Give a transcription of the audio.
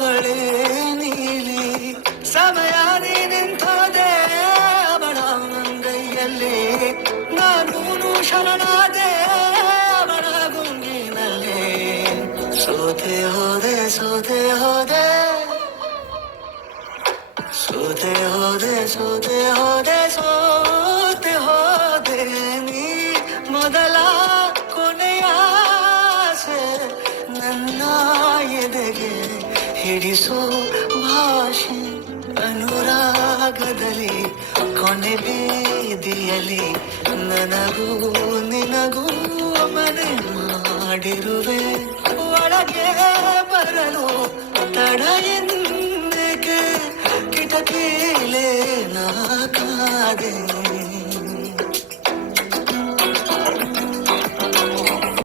ಬಳೆ ನೀಲಿ ಸಮಯ ನಿಂತೋದೆ ಅವಳ ಮಂಗೈಯಲ್ಲಿ ನಾನೂನು ಶರಣಾದೆ ಅವಳ ಗುಂಗಿನಲ್ಲಿ ಸೋತೆ ಹೋದೆ ಸೋತೆ ಹೋದೆ ಸೋತೆ ಹೋದೆ ಸೋತೆ ಹೋದೆ ಸೋತೆ ಹೋದೆ ನೀ ಮೊದಲ ಕೊನೆಯ ಆಸೆ ನನ್ನ ಎದೆಗೆ ಹಿಡಿಸೋ ಭಾಷೆ ಅನುರಾಗದಲ್ಲಿ ಕೊನೆ ಬೀದಿಯಲ್ಲಿ ನನಗೂ ನಿನಗೂ ಮನೆ ಮಾಡಿರುವೆ ಒಳಗೆ ಬರಲು ತಡ ಎಂದೇಕೆ ಕಿಟಕಿಲೇ ನಾ ಕಾದೆ